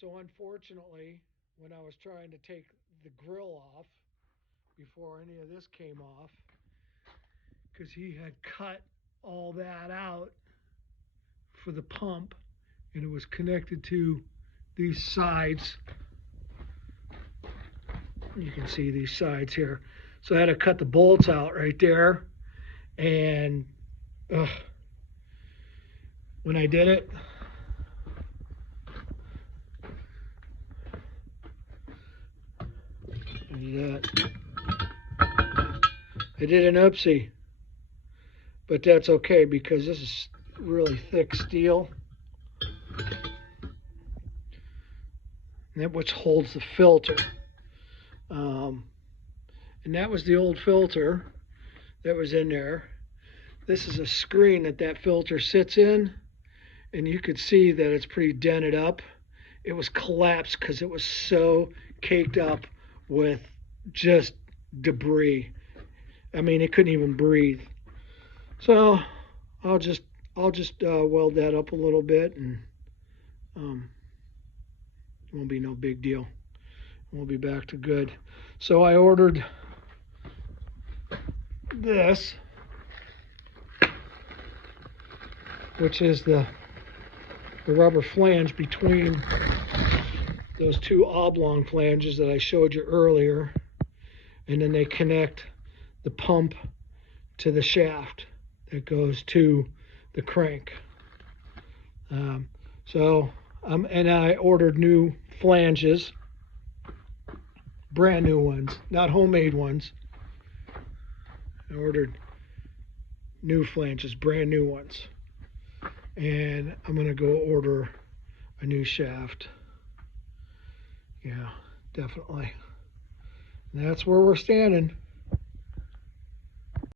So unfortunately, when I was trying to take the grill off before any of this came off, because he had cut all that out for the pump, and it was connected to these sides. You can see these sides here. So I had to cut the bolts out right there. And when I did it, I did an oopsie. But that's okay because this is really thick steel. And that which holds the filter. And that was the old filter that was in there. This is a screen that filter sits in, and you could see that it's pretty dented up. It was collapsed because it was so caked up with just debris. I mean, it couldn't even breathe. So I'll just weld that up a little bit, and it won't be no big deal. We'll be back to good. So I ordered this, which is the rubber flange between those two oblong flanges that I showed you earlier, and then they connect the pump to the shaft that goes to the crank. And I ordered new flanges, brand new ones, not homemade ones. I ordered new flanges, brand new ones. And I'm going to go order a new shaft. Yeah, definitely. And that's where we're standing.